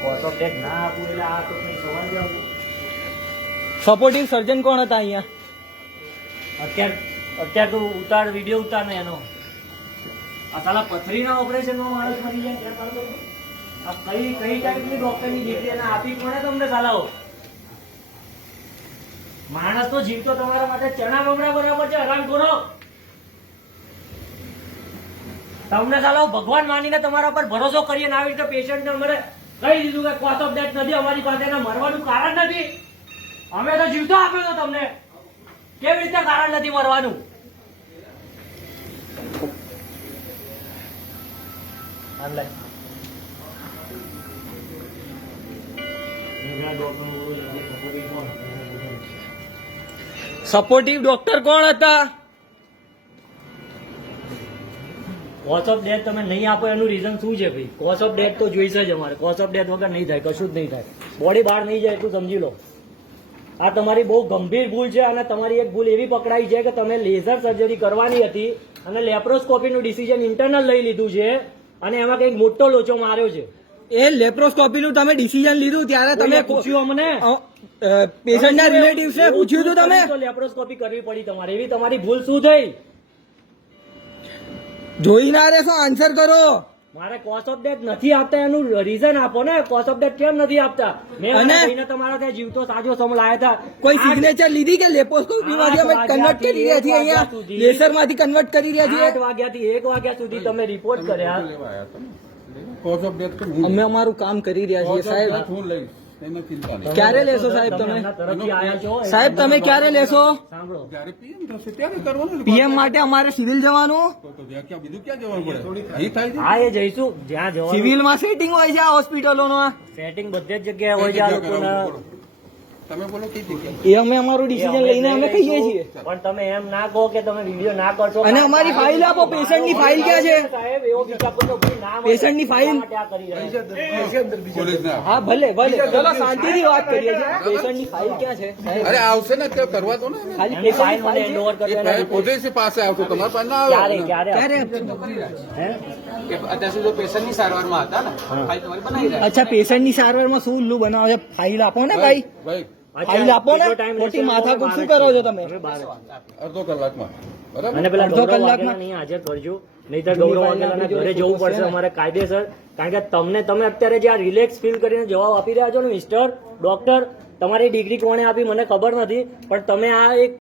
Supportive સર્જન કોણ હતા અહીંયા? અત્યારે તું ઉતાર, વિડીયો ઉતાર ને એનો. આ સાલા પથરીના ઓપરેશનમાં માણસ મરી જાય ત્યાં ચાલો. આ કઈ ટાઈપની ડોક્ટરની ડિગ્રી એને આપી કોણે તમને સાલાઓ? માણસ તો જીવતો તમારા માટે ચણા બમણા બરાબર છે. હરામ ખોરો તમને સાલાઓ ભગવાન માનીને તમારા પર ભરોસો કરીએ ને આવી રીતે પેશન્ટને અમારે કહી દીધું કે કોઝ ઓફ ડેથ નથી અમારી પાસે, એના મરવાનું કારણ નથી. અમે તો જીવતો આપ્યો તો તમને, કેવી રીતે કારણ નથી મરવાનું? સપોર્ટિવ ડોક્ટર કોણ હતા? કોઝ ઓફ ડેથ તમે નહીં આપો એનું રીઝન શું છે ભાઈ? કોઝ ઓફ ડેથ તો જોઈશે જ અમારે. કોઝ ઓફ ડેથ વગર નહીં થાય, કશું જ નહીં થાય. બોડી બહાર નહીં જાય એટલું સમજી લો. આ તમારી બહુ ગંભીર ભૂલ છે અને તમારી એક ભૂલ એવી પકડાઈ છે કે તમે લેઝર સર્જરી કરવાની હતી અને લેપ્રોસ્કોપીનું ડિસિઝન ઇન્ટરનલ લઈ લીધું છે અને એમાં કંઈક મોટો લોચો માર્યો છે. એ લેપ્રોસ્કોપીનું તમે ડિસિઝન લીધું ત્યારે તમે પૂછ્યું અમને? પેશન્ટના રિલેટિવ્સને પૂછ્યું હતું તમે? લેપ્રોસ્કોપી કરવી પડી તમારે, એવી તમારી ભૂલ શું થઈ? જોઈ ના રહેશો, આન્સર કરો. મારે કોઝ ઓફ ડેથ નથી આપતા એનું રીઝન આપો ને. કોઝ ઓફ ડેથ કેમ નથી આપતા? મેં અને તમારા ત્યાં જીવતો સાજો સમ લાયા હતા. કોઈ સિગ્નેચર લીધી કે લેપ્રોસ્કોપી માંથી અમે કન્વર્ટ કરી રહ્યા છીએ અહીંયા, લેસર માંથી કન્વર્ટ કરી રહ્યા છીએ? 8 વાગ્યાથી 1 વાગ્યા સુધી તમે રિપોર્ટ કર્યા. કોઝ ઓફ ડેથ અમે અમારું કામ કરી રહ્યા છીએ સાહેબ. હું લઈશ, એમાં ચિંતા નહીં. ક્યારે લેશો સાહેબ તમે? તરફથી આયા છો સાહેબ તમે ક્યારે લેશો? સાંભળો, જ્યારે પીએમ થશે ત્યારે કરવાનું ને. પીએમ માટે અમારે સિવિલ જવાનું. તો ક્યાં બીજું ક્યાં જવાનું પડે? અહીં થાય છે. હા એ જઈશું જ્યાં જવાનું. સિવિલમાં સેટિંગ હોય છે આ હોસ્પિટલોમાં. સેટિંગ બધે જ જગ્યાએ હોય છે આ લોકોના. તમે બોલો કઈ જગ્યાએ? એ અમે અમારું ડિસિઝન લઈને અમે કહીએ છીએ. પણ તમે એમ ના કહો કે તમે વિડીયો ના કરશો. અને અમારી ફાઇલ આપો. પેશન્ટની ફાઇલ ક્યાં છે? સાહેબ એવો બીજા કોઈ નામ પેશન્ટની ફાઇલ? પોલીસ ના. હા ભલે ભલે, ચલો શાંતિથી વાત કરીએ છીએ. પેશન્ટની ફાઇલ ક્યાં છે સાહેબ? અરે આવશે ને કે કરવા દો ને. ખાલી એમની ફાઇલ મને પેશન્ટની હેન્ડ ઓવર કરી એ દેવાની. પોતે જ પાસે આવતો, તમારા પાસે ના ક્યારે આવે. ક્યારે ક્યારે? હે? અત્યાર સુધી પેશન્ટની સારવારમાં હતા ને, ફાઇલ તમારી બનાવી રહ્યા. અચ્છા, પેશન્ટની સારવારમાં શું ઉલ્લુ બનાવે છે? ફાઇલ આપો ને ભાઈ, ભાઈ ફાઇલ આપો ને. ખોટી માથાકૂટ શું કરો છો તમે? હવે બાર. અડધો કલાકમાં બરાબર. અને પેલા અડધો ગૌરવ કલાકમાં? વાઘેલા નહીં હાજર કરજો, નહીંતર ગૌરવ વાઘેલાના ઘરે જવું પડશે અમારે કાયદેસર. કારણ કે તમે અત્યારે જે આ રિલેક્સ ફીલ કરીને જવાબ આપી રહ્યા છો ને મિસ્ટર ડોક્ટર, તમારી ડિગ્રી કોણે આપી મને ખબર નથી, પણ તમે આ એક